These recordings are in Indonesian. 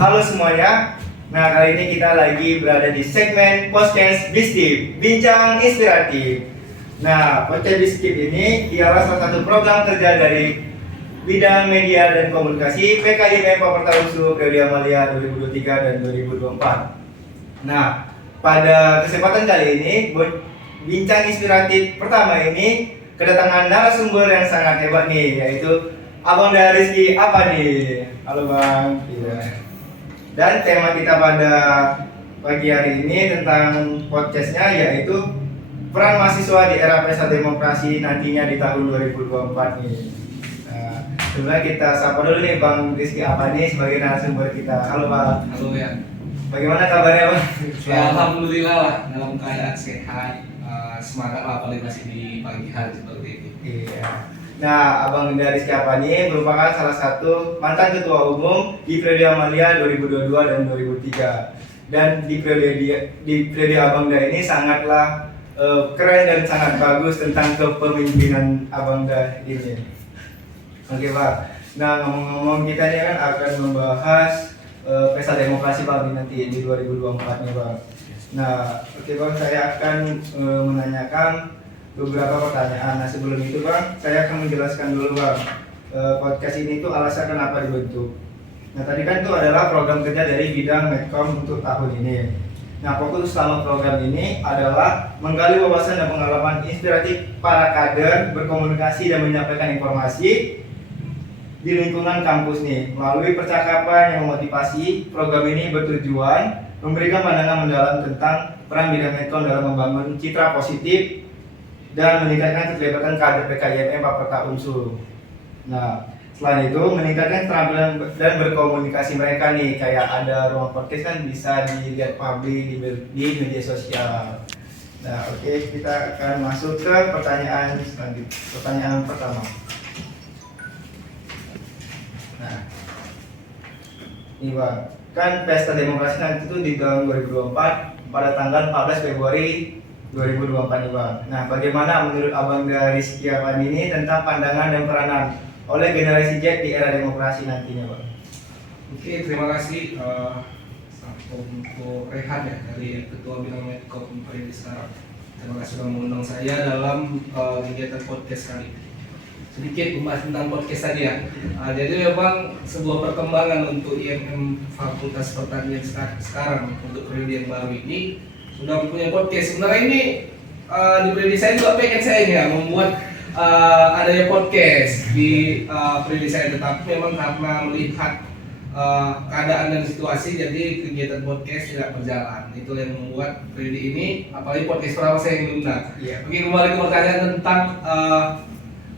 Halo semuanya. Nah, kali ini kita lagi berada di segmen podcast Bistip, Bincang Inspiratif. Nah, podcast Bistip ini ialah salah satu program kerja dari bidang media dan komunikasi PKIM Paperta Unsu periode Amalia 2023 dan 2024. Nah, pada kesempatan kali ini, Bincang Inspiratif pertama ini kedatangan narasumber yang sangat hebat nih, yaitu Abang Rizky apa nih? Halo Bang. Iya. Dan tema kita pada pagi hari ini tentang podcastnya yaitu peran mahasiswa di era pesta demokrasi nantinya di tahun 2024 nih. Nah, sebenarnya kita sapa dulu nih Bang Rizky apa nih sebagai narasumber kita. Halo Bang. Halo ya. Bagaimana kabarnya Bang? Ya, alhamdulillah lah dalam keadaan sehat. Semangat lah apalagi masih di pagi hari seperti ini. Iya. Nah, Abang Rizky Apani merupakan salah satu mantan ketua umum di periode Amalia 2022 dan 2003. Dan di periode Abang Da ini sangatlah keren dan sangat bagus tentang kepemimpinan Abang Da ini. Oke Pak. Nah, ngomong-ngomong kita ini kan akan membahas pesta demokrasi Pak nanti di 2024 nih Pak. Nah, oke Bang, saya akan menanyakan beberapa pertanyaan. Nah, sebelum itu Bang, saya akan menjelaskan dulu Bang, podcast ini tuh alasan kenapa dibentuk. Nah, tadi kan itu adalah program kerja dari bidang Medcom untuk tahun ini. Nah, fokus selama program ini adalah menggali wawasan dan pengalaman inspiratif para kader berkomunikasi dan menyampaikan informasi di lingkungan kampus nih. Melalui percakapan yang memotivasi, program ini bertujuan memberikan pandangan mendalam tentang peran bidang Medcom dalam membangun citra positif dan meningkatkan keterlibatan kader PKIM Paperta Unsu. Nah, selain itu meningkatkan keterampilan dan berkomunikasi mereka nih, kayak ada ruang podcast kan bisa dilihat publik di media sosial. Nah, oke, kita akan masuk ke pertanyaan selanjutnya. Pertanyaan pertama. Nah, ini Bang, kan pesta demokrasi nanti itu di tahun 2024 pada tanggal 14 Februari 2024 nih Bang. Nah, bagaimana menurut Abang Rizky Apani ini tentang pandangan dan peranan oleh generasi Z di era demokrasi nantinya Bang? Oke, terima kasih untuk Rehan ya dari Ketua Bidang Medcom Periode sekarang. Terima kasih sudah mengundang saya dalam kegiatan podcast kali ini. Sedikit membahas tentang podcast tadi ya. Jadi memang sebuah perkembangan untuk IMM Fakultas Pertanian sekarang untuk periode yang baru ini sudah mempunyai podcast. Sebenarnya ini di periode saya juga pengen saya ini ya membuat adanya podcast di periode saya, tetapi memang karena melihat keadaan dan situasi jadi kegiatan podcast tidak berjalan. Itu yang membuat periode ini, apalagi podcast pertama saya yang diundang. Iya. Oke, kembali ke pertanyaan tentang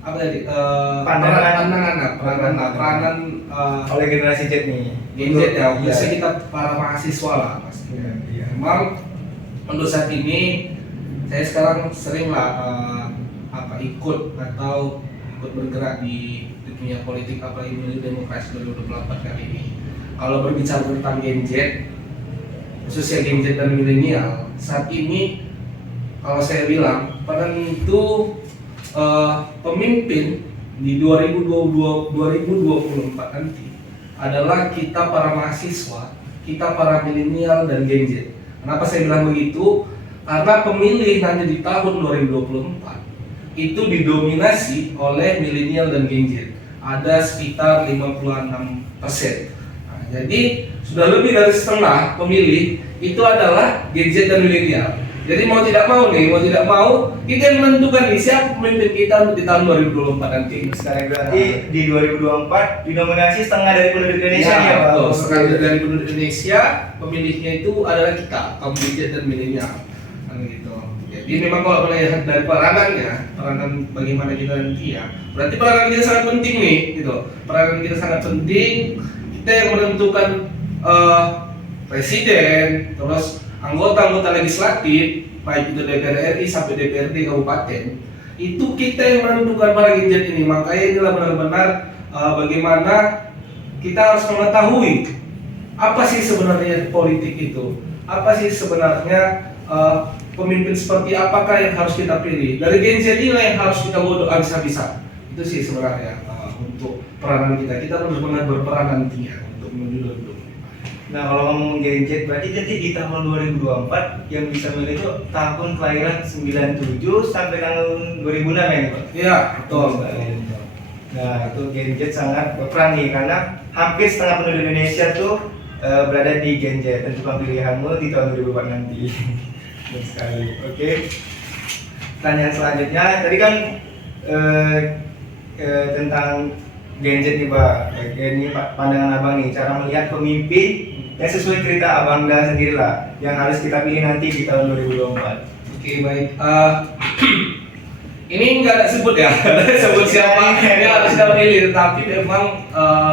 apa tadi? Peranan oleh generasi Z nih. Gen Z ya, biasanya kita para mahasiswa lah pasti. Iya. Memang untuk saat ini saya sekarang seringlah ikut bergerak di dunia politik, apalagi menuju demokrasi 2024 kali ini. Kalau berbicara tentang Gen Z, khususnya Gen Z dan milenial, saat ini kalau saya bilang penentu pemimpin di 2024 nanti adalah kita para mahasiswa, kita para milenial dan Gen Z. Kenapa saya bilang begitu? Karena pemilih nanti di tahun 2024 itu didominasi oleh milenial dan Gen Z. Ada sekitar 56%. Nah, jadi sudah lebih dari setengah pemilih itu adalah Gen Z dan milenial. Jadi mau tidak mau kita yang menentukan nih siapa pemimpin kita di tahun 2024 nanti. Sekarang berarti di 2024 didominasi setengah dari penduduk Indonesia ya Bang? Betul, setengah dari penduduk Indonesia pemilihnya itu adalah kita, kaum Gen Z dan milenial. Kan gitu. Jadi memang kalau melihat dari peranan bagaimana kita nanti ya, berarti peranan kita sangat penting nih, gitu. Peranan kita sangat penting. Kita yang menentukan presiden, terus anggota-anggota legislatif, baik itu DPR RI sampai DPRD kabupaten, itu kita yang menentukan para Gen Z ini. Makanya inilah benar-benar bagaimana kita harus mengetahui apa sih sebenarnya politik itu, apa sih sebenarnya pemimpin seperti apakah yang harus kita pilih. Dari Gen Z inilah yang harus kita godok habis-habisan. Itu sih sebenarnya untuk peranan kita benar-benar berperan nantinya untuk menuju 2024. Nah kalau ngomong gadget berarti nanti di tahun 2024 yang bisa milih itu tahun kelahiran 97 sampai tahun 2006 ya nih Pak? Iya, betul. Nah itu gadget sangat berperan nih karena hampir setengah penduduk Indonesia tuh berada di gadget. Tentukan pilihanmu di tahun 2004 nanti. Betul sekali. Oke. Pertanyaan selanjutnya tadi kan tentang gadget nih Pak. Ini pandangan abang nih cara melihat pemimpin yang sesuai cerita Abangda sendiri lah yang harus kita pilih nanti di tahun 2024. Oke, baik. Ini nggak ada sebut ya, sebut siapa yang harus kita pilih. Tapi memang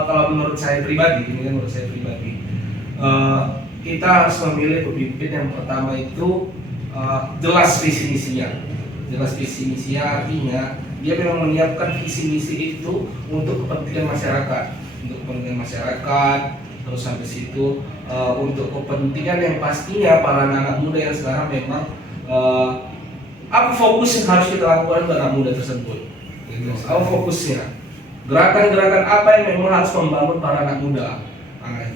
kalau menurut saya pribadi, kita harus memilih pemimpin yang pertama itu jelas visi misinya. Jelas visi misinya artinya dia memang menyiapkan visi misi itu untuk kepentingan masyarakat, terus sampai situ untuk kepentingan yang pastinya para anak muda yang sekarang memang apa fokus yang harus kita lakukan untuk anak muda tersebut? Gitu. Apa fokusnya? Gerakan-gerakan apa yang memang harus membangun para anak muda?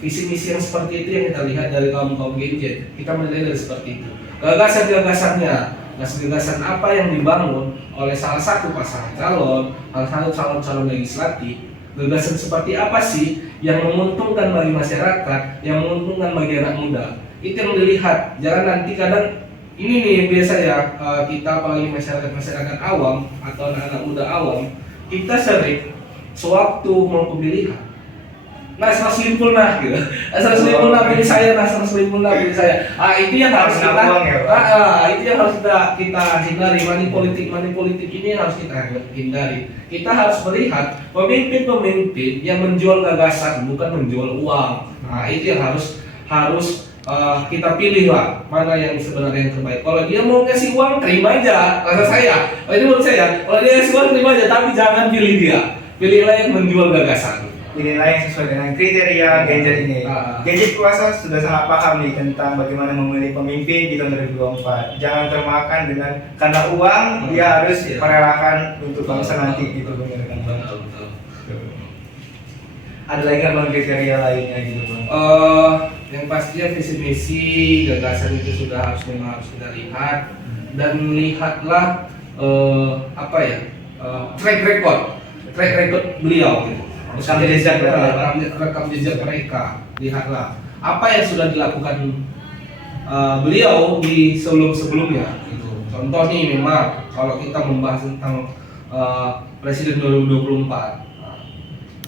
Visi misi yang seperti itu yang kita lihat dari kaum gadget. Kita menilai dari seperti itu. Gagasan-gagasannya, gagasan apa yang dibangun oleh salah satu pasangan calon, salah satu calon legislatif. Gagasan seperti apa sih yang menguntungkan bagi masyarakat, yang menguntungkan bagi anak muda? Itu yang dilihat. Jangan nanti kadang ini nih biasa ya kita apalagi masyarakat awam atau anak-anak muda awam, kita sering sewaktu mau pemilihan, asal selimpulna gitu, asal selimpulna pilih saya, asal selimpulna pilih saya. Itu yang harus kita, itu yang harus kita hindari. Money politik ini harus kita hindari. Kita harus melihat pemimpin yang menjual gagasan, bukan menjual uang. Itu yang harus kita pilih lah mana yang sebenarnya yang terbaik. Kalau dia mau ngasih uang terima aja, rasa saya. Ini menurut saya, kalau dia ngasih uang terima aja, tapi jangan pilih dia. Pilihlah yang menjual gagasan. Pilihlah yang sesuai dengan kriteria gadget ini. Gadget kuasa sudah sangat paham nih tentang bagaimana memilih pemimpin di tahun 2024. Jangan termakan dengan karena uang dia harus merelakan untuk bangsa nanti gitu benar kan Bang? Betul. Ada lagi nggak Bang kriteria lainnya gitu Bang? Yang pastinya visi misi gagasan itu sudah memang harus kita lihat dan lihatlah track record beliau gitu. Rekam jejak mereka. Lihatlah apa yang sudah dilakukan beliau di sebelumnya gitu. Contoh nih memang kalau kita membahas tentang Presiden 2024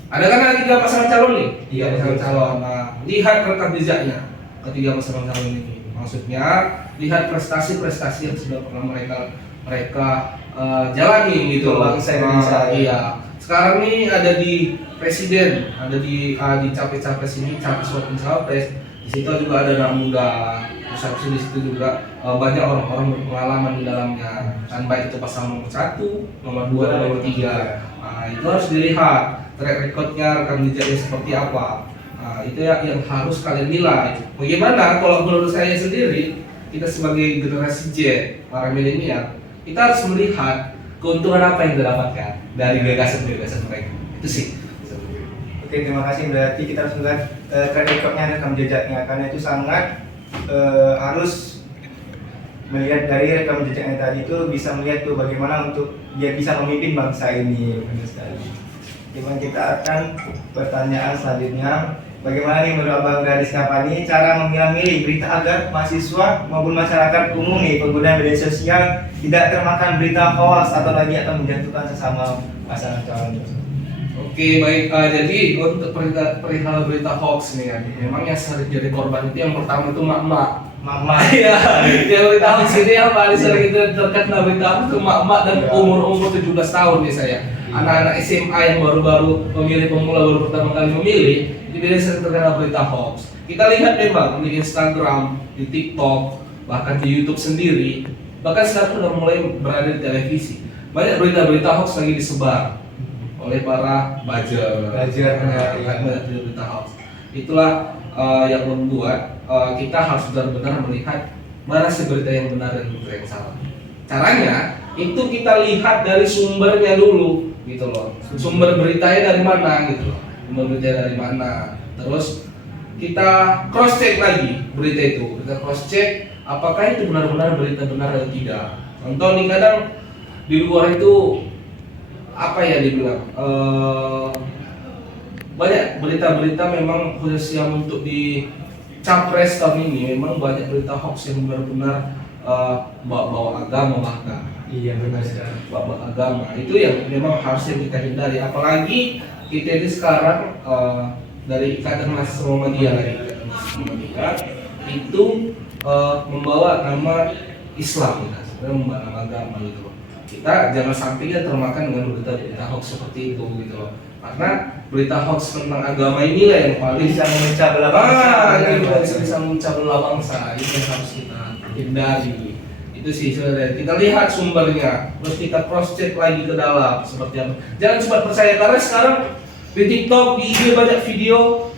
ada kan ada 3 pasangan calon nih, 3 pasangan calon. Lihat rekam jejaknya ketiga pasangan calon ini. Maksudnya lihat prestasi-prestasi yang sudah pernah mereka jalani gitu. Bangsa Indonesia. Iya. Sekarang nih ada di presiden, ada di capres ini, capres maupun cawapres. Di situ juga ada anak muda. Terus di situ juga banyak orang-orang berpengalaman di dalamnya. Kan baik itu pasangan nomor 1, nomor 2 dan nomor 3. Itu harus dilihat track recordnya, rekam jejaknya seperti apa. Itu yang harus kalian nilai. Bagaimana kalau menurut saya sendiri, kita sebagai generasi Z, para milenial, kita harus melihat keuntungan apa yang didapatkan dari gagasan-gagasan mereka. Itu sih. Oke, terima kasih. Berarti kita harus melihat track recordnya, rekam jejaknya, karena itu sangat harus melihat dari rekam jejaknya tadi itu bisa melihat tuh bagaimana untuk dia bisa memimpin bangsa ini. Benar sekali. Cuman kita akan pertanyaan selanjutnya, bagaimana nih menurut Abang Gadis Kapani cara memilah-milih berita agar mahasiswa maupun masyarakat umum nih pengguna media sosial tidak termakan berita hoax atau lagi atau menjatuhkan sesama pasangan calon tersebut. Oke, baik. Jadi untuk perihal berita hoax nih ya, memang yang sering jadi korban itu yang pertama itu mak-mak. Iya, yang berita hoax ini yang paling sering itu terkena berita hoax itu mak-mak dan umur 17 tahun nih saya. Anak-anak SMA yang baru-baru pemula baru pertama kali memilih, itu biasanya sering terkena berita hoax. Kita lihat memang di Instagram, di TikTok, bahkan di YouTube sendiri, bahkan sekarang sudah mulai berada di televisi. Banyak berita-berita hoax lagi disebar oleh para buzzer, berita hoax. Itulah yang membuat kita harus benar-benar melihat mana sih berita yang benar dan berita yang salah. Caranya itu kita lihat dari sumbernya dulu, gitu loh. Sumber beritanya dari mana, gitu loh. Sumber beritanya dari mana. Terus kita cross check lagi berita itu, kita cross check apakah itu benar-benar berita benar atau tidak. Contoh nih, kadang di luar itu apa ya dibilang banyak berita-berita memang khusus yang untuk di capres tahun ini memang banyak berita hoax yang benar-benar bawa agama, bahkan Iya benar sekali. bawa agama itu yang memang harusnya kita hindari. Apalagi kita ini sekarang dari Ikatan Mahasiswa Muhammadiyah itu membawa nama Islam, kita sebenarnya membawa nama agama gitu loh. Kita jangan sampai kita termakan dengan berita-berita hoax seperti itu gitu loh. Karena berita hoax tentang agama inilah yang paling Bisa memecah belah bangsa. ini bisa memecah belah bangsa. Itu yang harus kita hindari. Itu sih sebenarnya. Kita lihat sumbernya, terus kita cross check lagi ke dalam seperti apa. Jangan cuma percaya, karena sekarang di TikTok, di IG banyak video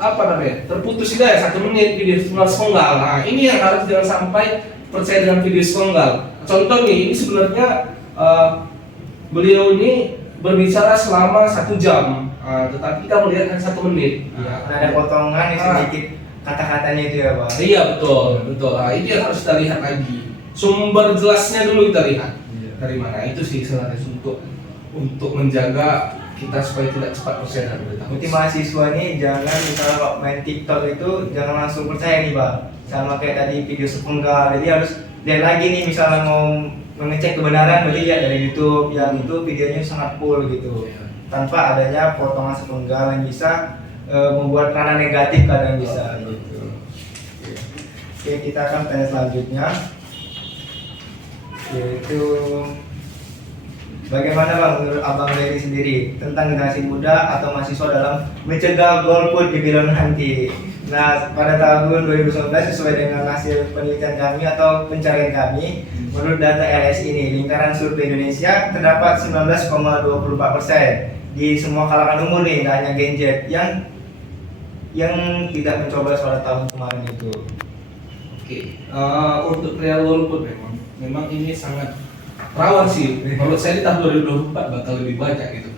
apa namanya, terputus ya 1 menit video sepenggal. Nah ini yang harus jangan sampai percaya dengan video sepenggal. Contoh nih, ini sebenarnya beliau ini berbicara selama 1 jam, tetapi kita melihat hanya 1 menit. Ada potongan yang sedikit kata-katanya itu ya Bang. Iya betul. Nah, itu yang harus kita lihat lagi. Sumber jelasnya dulu kita lihat dari mana. Itu sih sebenarnya untuk menjaga kita supaya tidak cepat percaya dengan berita hoax. Berarti mahasiswa ini jangan misalnya kalau main TikTok itu jangan langsung percaya nih Bang. Sama kayak tadi video sepenggal. Jadi harus lihat lagi nih, misalnya mau mengecek kebenaran berarti lihat dari YouTube yang itu videonya sangat full gitu. Tanpa adanya potongan sepenggal yang bisa membuat ranah negatif kadang bisa gitu. Oke, kita akan tanya selanjutnya, yaitu bagaimana Bang menurut Abang Reri sendiri tentang generasi muda atau mahasiswa dalam mencegah golput di pemilu nanti? Nah, pada tahun 2019 sesuai dengan hasil penelitian kami atau pencarian kami, menurut data LSI ini, lingkaran survei Indonesia terdapat 19,24% di semua kalangan umur nih, nggak hanya Gen Z yang tidak mencoblos pada tahun kemarin itu. Oke, untuk real golput memang ini sangat rawan sih. Menurut saya di tahun 2024 bakal lebih banyak gitu.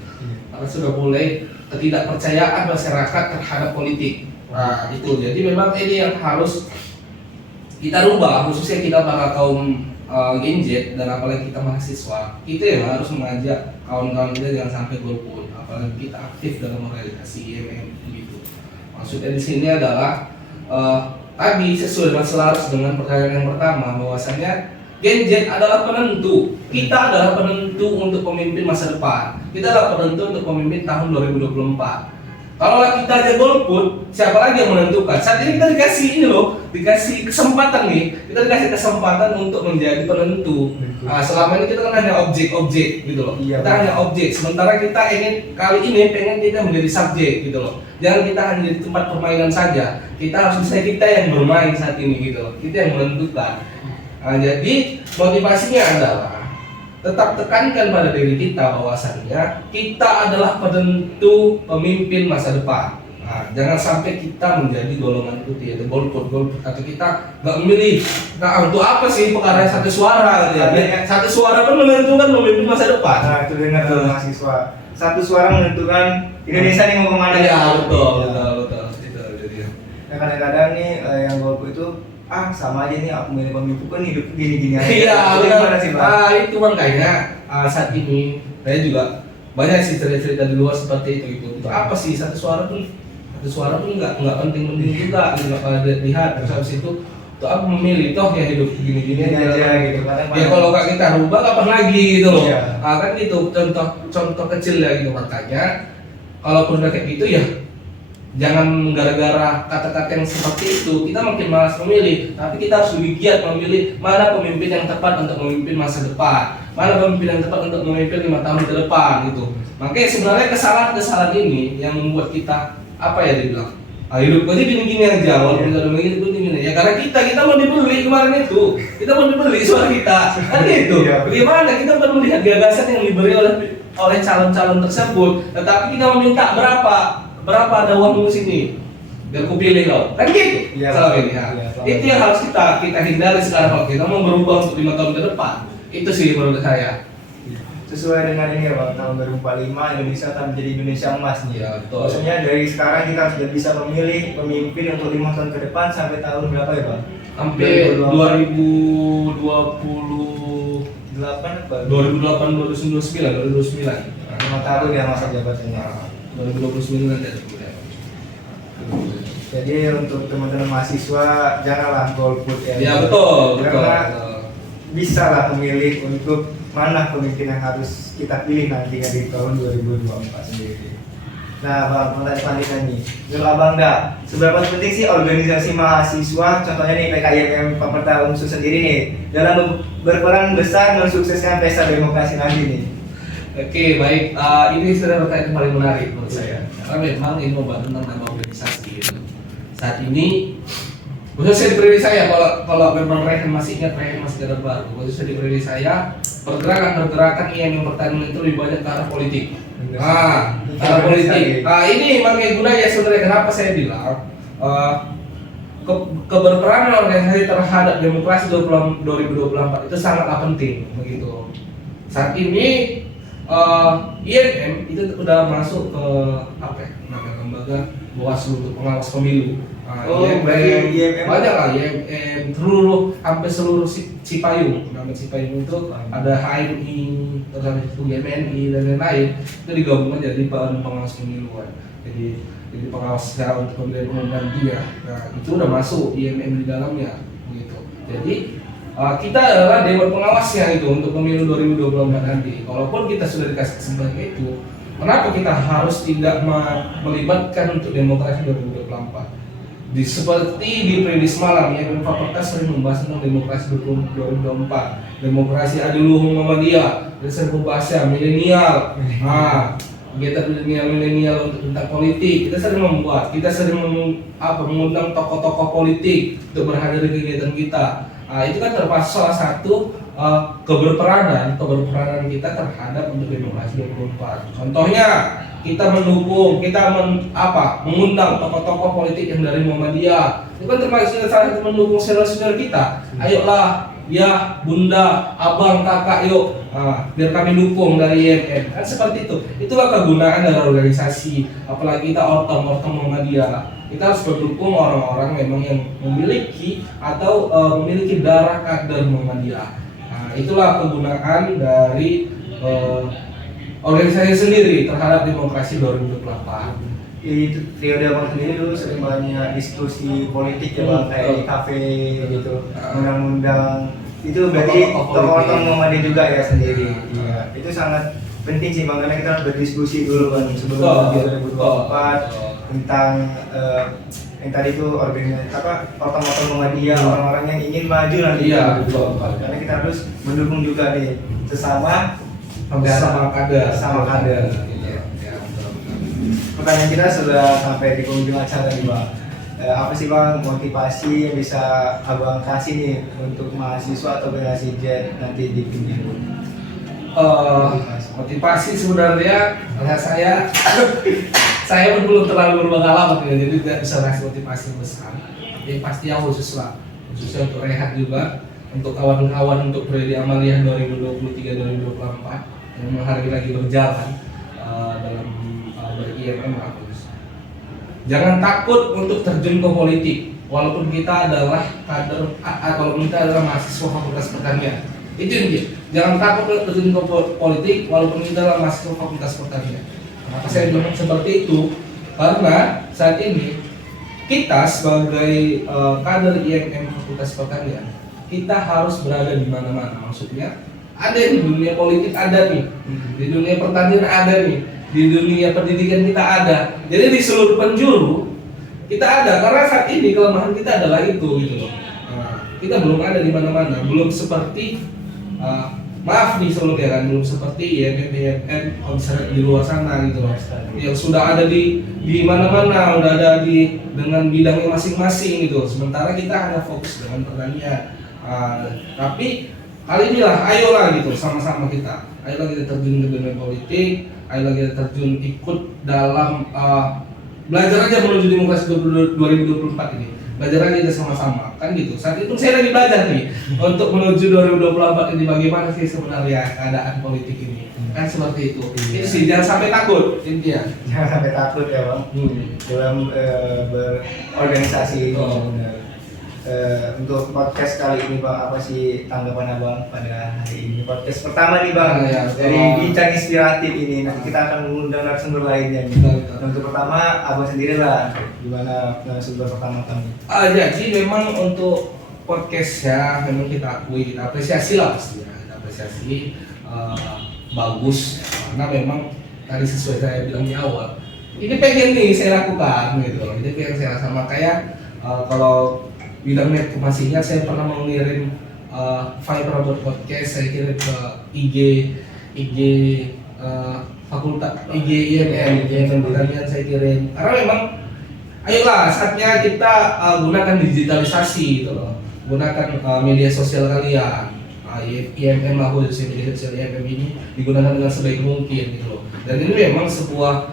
Karena sudah mulai ketidakpercayaan masyarakat terhadap politik. Nah itu, jadi memang ini yang harus kita rubah, khususnya kita para kaum Gen Z dan apalagi kita mahasiswa. Kita yang harus mengajak kawan-kawan kita jangan sampai golput, apalagi kita aktif dalam organisasi IMM gitu. Maksudnya di sini adalah tadi sesuai selaras dengan pertanyaan yang pertama, bahwasanya Gen Z adalah penentu. Kita adalah penentu untuk pemimpin masa depan. Kita adalah penentu untuk pemimpin tahun 2024. Kalau kita aja golput, siapa lagi yang menentukan? Saat ini kita dikasih ini loh, dikasih kesempatan nih. Kita dikasih kesempatan untuk menjadi penentu. Nah, selama ini kita kan hanya objek-objek gitu loh. Iya, kita hanya objek. Sementara kita ingin kali ini pengen kita menjadi subjek gitu loh. Jangan kita hanya di tempat permainan saja. Kita harus bisa kita yang bermain saat ini gitu loh. Kita yang menentukan. Nah, jadi motivasinya adalah tetap tekankan pada diri kita bahwasannya kita adalah penentu pemimpin masa depan. Nah, jangan sampai kita menjadi golongan putih atau golput atau kita nggak memilih. Nah, untuk apa sih perkara satu suara? Ya, satu suara pun menentukan pemimpin masa depan. Nah, itu dengar mahasiswa. Satu suara menentukan Indonesia nih mau kemana? Iya, betul. Itu jadi. Nah, kadang-kadang nih yang golput itu sama aja nih aku milih pemimpin kan hidup gini-gini aja. Iya, gimana sih Bang? itu makanya saat ini saya juga banyak sih cerita-cerita di luar seperti itu. Itu apa sih satu suara pun nggak penting juga, nggak pada lihat. Terus habis itu tuh aku memilih toh ya hidup gini-gini aja gitu. Ya kalau nggak kita rubah kapan lagi gitu loh. Iya. Kan gitu contoh kecil ya gitu, makanya kalaupun udah kayak gitu ya jangan gara-gara kata-kata yang seperti itu kita makin malas memilih, tapi kita harus lebih giat memilih mana pemimpin yang tepat untuk memimpin masa depan, mana pemimpin yang tepat untuk memimpin 5 tahun ke depan gitu. Makanya sebenarnya kesalahan ini yang membuat kita apa ya dibilang hidup aja gini-gini aja, walaupun kita udah begini ya karena kita mau dibeli kemarin itu, kita mau dibeli suara kita kan gitu. Bagaimana kita bukan melihat gagasan yang diberi oleh calon-calon tersebut, tetapi kita meminta berapa ada uangmu sini biar aku pilih kau kan gitu ya, selama ini ya. Itu yang harus kita hindari sekarang kalau kita mau berubah untuk 5 tahun ke depan. Itu sih menurut saya. sesuai dengan ini ya Bang, tahun 2045 Indonesia akan menjadi Indonesia emas nih. Ya, betul. Maksudnya dari sekarang kita sudah bisa memilih pemimpin untuk 5 tahun ke depan sampai tahun berapa ya Bang? Sampai 8 apa? 2029. 5 tahun ya masa jabatannya. 2029 nanti ada pemilihan. Jadi untuk teman-teman mahasiswa janganlah golput ya. Ya betul, Karena betul. bisa lah memilih untuk mana pemimpin yang harus kita pilih nanti di tahun 2024 sendiri. Nah, Bang, pertanyaan selanjutnya nih. Menurut Abang seberapa penting sih organisasi mahasiswa, contohnya nih PKIMM Paperta Unsur sendiri nih, dalam berperan besar mensukseskan pesta demokrasi nanti nih? Oke, baik. Ini sudah pertanyaan paling menarik menurut saya. Karena memang ini membahas tentang nama organisasi. Gitu. Saat ini, khususnya di periode saya, kalau memang Rehan masih ingat, Rehan masih ada baru. Khususnya di periode saya, pergerakan IMM pertanian itu lebih banyak ke arah politik. Ke arah politik. Ini makanya gunanya sebenarnya kenapa saya bilang keberperanan organisasi terhadap demokrasi 2024 itu sangatlah penting begitu. Saat ini IMM itu sudah masuk ke namanya lembaga Bawaslu untuk pengawas pemilu. IMM banyak lah, IMM hampir seluruh Cipayung, nama Cipayung itu ada HMI, terus ada UGMNI dan lain-lain, itu digabungkan jadi badan pengawas pemilu. Jadi pengawas secara untuk pemilihan umum nanti ya. Nah, itu udah masuk IMM di dalamnya, begitu. Jadi kita adalah dewan pengawasnya itu untuk pemilu 2024 nanti. Walaupun kita sudah dikasih kesempatan itu, kenapa kita harus tidak melibatkan untuk demokrasi 2024? Seperti di periode semalam ya, Fakultas sering membahas tentang demokrasi 2024, demokrasi adiluhung Muhammadiyah, dan sering membahasnya milenial. Kegiatan milenial untuk tentang politik kita sering membuat, kita sering mengundang tokoh-tokoh politik untuk berhadir di kegiatan kita. Itu kan termasuk salah satu keberperanan kita terhadap untuk demokrasi 2024. Contohnya kita mendukung, mengundang tokoh-tokoh politik yang dari Muhammadiyah. Itu kan termasuk salah satu mendukung senior-senior kita. Ayolah, ya bunda, abang, kakak, yuk, biar kami dukung dari IMM. Kan seperti itu. Itulah kegunaan dari organisasi. Apalagi kita ortom Muhammadiyah. Kita harus mendukung orang-orang memang yang memiliki atau memiliki darah kader Muhammadiyah. Itulah kegunaan dari organisasi sendiri terhadap demokrasi 2024. Itu periode Abang sendiri dulu sering banyak diskusi politik ya Bang, kayak di kafe gitu, undang-undang itu berarti tokoh-tokoh Muhammadiyah juga ya sendiri. Iya, itu sangat penting sih Bang, karena kita harus berdiskusi dulu Bang sebelum 2024 tentang yang tadi itu organisasi tokoh-tokoh Muhammadiyah, orang-orang yang ingin maju nanti 2024. Karena kita harus mendukung juga nih sesama kader. Pertanyaan kita sudah sampai di penghujung acara nih Bang. Apa sih Bang motivasi yang bisa Abang kasih nih untuk mahasiswa atau generasi Z nanti di pemilu? Motivasi sebenarnya saya pun belum terlalu berpengalaman ya, jadi tidak bisa kasih motivasi besar. Yang pasti yang khususnya untuk Rehat juga, untuk kawan-kawan untuk periode Amaliyah 2023-2024 yang hari lagi berjalan dalam ber-IMM jangan takut untuk terjun ke politik, walaupun kita adalah kader, walaupun kita adalah mahasiswa Fakultas Pertanian. Itu intinya. Jangan takut untuk terjun ke politik, walaupun kita adalah mahasiswa Fakultas Pertanian. Kenapa saya bilang seperti itu? Karena saat ini kita sebagai kader IMM Fakultas Pertanian, kita harus berada di mana-mana. Maksudnya ada di dunia politik, ada nih, di dunia pertanian ada nih, di dunia pendidikan kita ada. Jadi di seluruh penjuru kita ada, karena saat ini kelemahan kita adalah itu gitu loh. Kita belum ada di mana-mana, belum seperti maaf nih seluruh ya kan, belum seperti IMM konser di luar sana gitu loh. Yang sudah ada di mana-mana, udah ada dengan bidangnya masing-masing gitu. Sementara kita hanya fokus dengan pertanian. Tapi kali inilah, ayolah gitu sama-sama kita. Ayolah kita terjun ke dunia politik, ayolah kita terjun ikut dalam belajar aja menuju demokrasi 2024 ini. Belajar aja kita sama-sama, kan gitu. Saat itu saya lagi belajar nih untuk menuju 2024 ini, bagaimana sih sebenarnya keadaan politik ini. kan seperti itu. Itu sih jangan sampai takut intinya. Jangan sampai takut ya bang dalam berorganisasi ini. Oh. Benar. Untuk podcast kali ini bang, apa sih tanggapan abang pada hari ini? Podcast pertama nih bang, Ya, dari bincang inspiratif ini. Nanti kita akan mengundang narasumber lainnya nih. Betul. Untuk pertama abang sendiri lah, gimana narasumber pertama kami? Jadi memang untuk podcast ya memang kita akui, kita apresiasi lah pasti ya. Kita apresiasi bagus karena memang tadi sesuai saya bilang di awal. Ini pengen nih saya lakukan gitu loh. Ini pengen saya sama kayak kalau bidang informasinya saya pernah mengirim file robot podcast saya kirim ke IG fakultas IMM Bidangnya saya kirim karena memang ayolah saatnya kita gunakan digitalisasi gitu loh, gunakan media sosial kalian. IMM lah khususnya media sosial IMM ini digunakan dengan sebaik mungkin gitu loh. Dan ini memang sebuah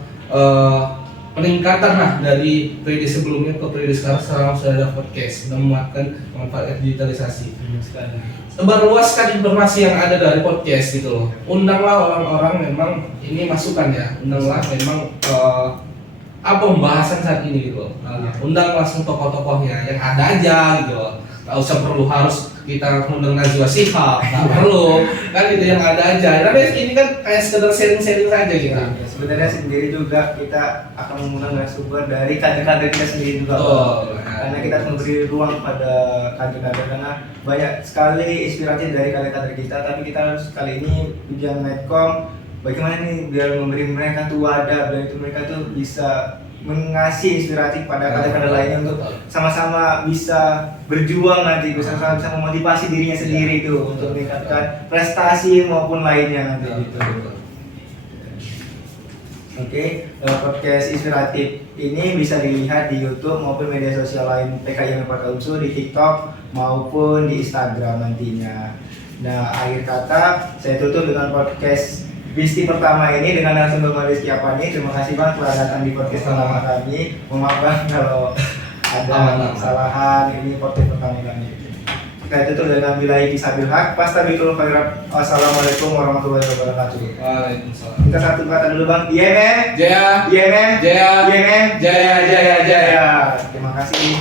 peningkatan lah dari periode sebelumnya ke periode sekarang sudah ada podcast, sudah memanfaatkan manfaat digitalisasi. Sebarluaskan informasi yang ada dari podcast gitu loh. Undanglah orang-orang memang ini masukan ya. Undanglah memang apa pembahasan saat ini gitu loh. Undang langsung tokoh-tokohnya yang ada aja gitu loh. Gak usah perlu harus kita mengundang Najwa Shihab, nggak perlu kan itu yang ada aja. Tapi ini kan kayak sekedar sharing-sharing saja gitu. Sebenarnya sendiri juga kita akan mengundang narasumber dari kader-kader kita sendiri juga. Karena kita memberi ruang pada kader-kader karena banyak sekali inspiratif dari kader-kader kita. Tapi kita harus kali ini ujian Medcom bagaimana nih biar memberi mereka tuh wadah, biar itu mereka tuh bisa mengasih inspiratif pada kader-kader lainnya untuk sama-sama bisa berjuang nanti, bisa memotivasi dirinya sendiri itu untuk meningkatkan prestasi maupun lainnya nanti gitu. Oke, podcast inspiratif ini bisa dilihat di YouTube maupun media sosial lain PKIM Kota Unsur, di TikTok maupun di Instagram nantinya. Nah, akhir kata saya tutup dengan podcast Bisti pertama ini dengan narasumber Rizky Apani. Terima kasih bang telah datang di podcast pertama kami. Mohon maaf kalau ada kesalahan, ini podcast pertama kami. Kita tutup dengan billahi bisabil haq, fastabiqul khairat. Wassalamualaikum warahmatullahi wabarakatuh. Waalaikumsalam. Kita satu kata dulu bang. IMM Jaya, IMM Jaya, IMM Jaya, Jaya, Jaya. Terima kasih.